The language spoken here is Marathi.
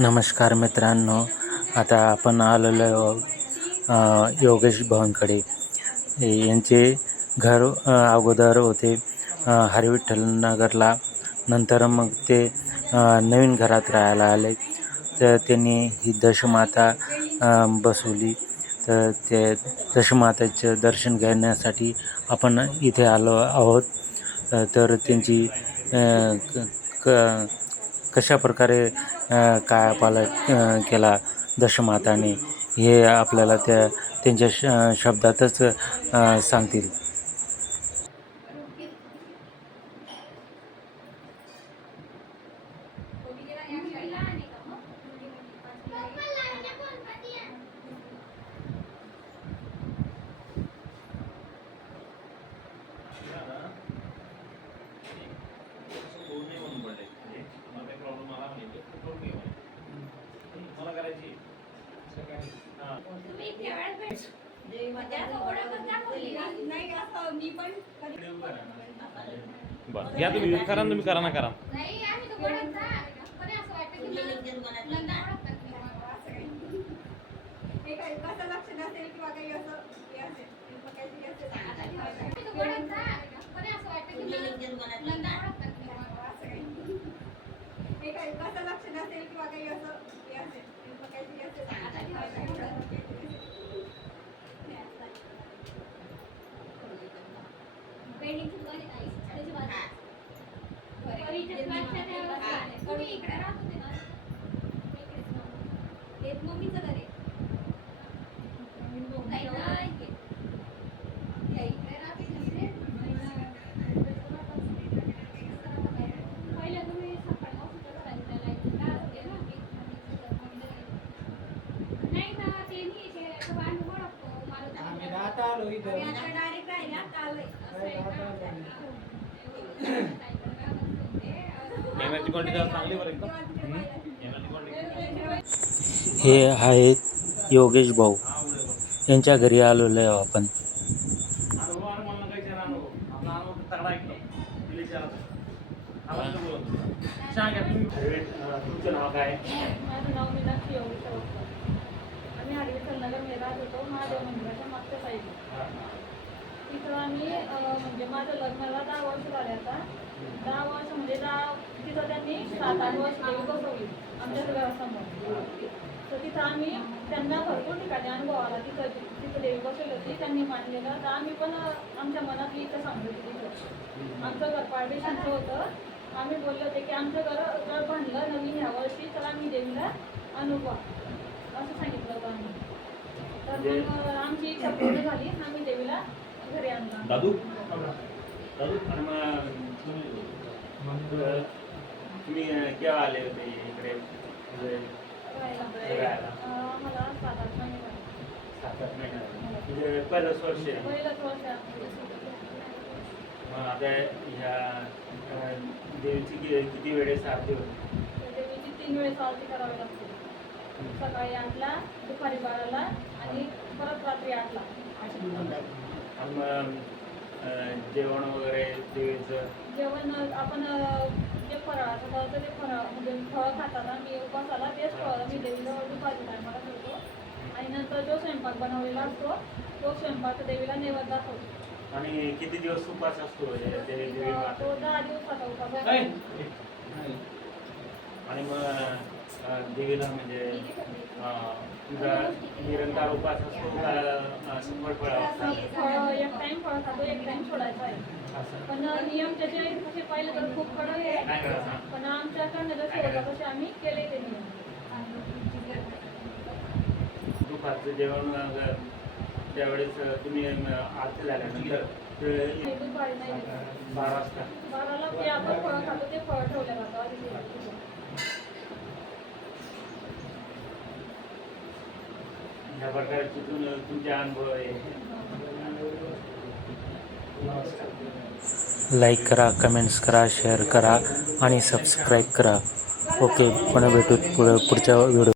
नमस्कार मित्रांनो, आता आपण आलेलो आहोत योगेश भाऊंकडे. यांचे घर अगोदर होते हरिविठ्ठल नगरला. नंतर मग ते नवीन घरात राहायला आले. तर त्यांनी ही दशमाता बसवली. तर ते दशमातेचं दर्शन घेण्यासाठी आपण इथे आलो आहोत. तर त्यांची कशा प्रकारे कायापालट केला दशमाताने, हे आपल्याला त्यांच्या शब्दातच सांगतील. या तुम्ही करा ना, तुम्ही करा ना करा. हे आहेत योगेश भाऊ. यांच्या घरी आलेलो आहे आपण. तुमचं नाव काय? माझं नाव मीनाक्षी योगेश भाऊ. आम्ही हरिविठ्ठल नगर मध्ये राहत होतो, महादेव मंदिराच्या मागच्या साईडला. तिथं आम्ही म्हणजे माझं लग्नाला 10 वर्ष झाले आता. 10 वर्ष म्हणजे तिथं त्यांनी 7-8 वर्ष देवी बसवली आमच्या घरासमोर. तर तिथं आम्ही त्यांना भरपूर ठिकाणी अनुभव आला. तिथं देवी बसवली होती, त्यांनी मांडलेलं. तर आम्ही पण आमच्या मनातली इथं सांगत होती. तिथं आमचं घर पार्टिशनचं होतं. आम्ही बोललो होते की आमचं घर बांधलं नवीन ह्या वर्षी, तर आम्ही देवीला अनुभव असं सांगितलं होतं आम्ही. तर मग आमची इच्छा पूर्ण झाली. आम्ही देवीला घरी आणलं. दादू आणि मग तुम्ही केव्हा आले होते इकडे? मला 7-8 महिने झाले. 7-8 महिने म्हणजे पहिलंच वर्ष आहे. पहिलंच वर्ष. मग आता ह्या देवीची किती वेळेस आरती होती? देवीची 3 वेळेस आरती करावी लागते. सकाळी 8ला, दुपारी 12ला आणि परत रात्री 8ला. आणि मग जेवण वगैरे देवीचं जेवण आपण जे फराळाचं करतो ते म्हणजे फळं खातात. आम्ही उपासाला तेच फळं मी देवीला दुपारी टायमाला ठेवतो. आणि नंतर जो स्वयंपाक बनवलेला असतो तो स्वयंपाक देवीला नैवेद्य दाखवतो. आणि किती दिवस उपास असतो तो 10 दिवसाचा उपास आहे. आणि मग देवीला म्हणजे तुझा निरंकार उपास असतो का? फळं एक टाइम फळं खातो, एक टाइम सोडायचं आहे. पण नियम त्याचे कसे पाहिलं तर खूप कडक आहे. पण आमच्याकडनं जर सोडलं तसे आम्ही केले ते नियम. दुपारचं जेवण त्यावेळेस तुम्ही आरती झाल्यानंतर दुपारी नाही 12 वाजता 12ला जे आपण फळं खातो ते फळं ठेवल्या जातं. ह्या प्रकारचे तुमचे अनुभव आहे. लाईक करा, कमेंट्स करा, शेअर करा आणि सबस्क्राईब करा. ओके, पुन्हा भेटू पुढच्या व्हिडिओ.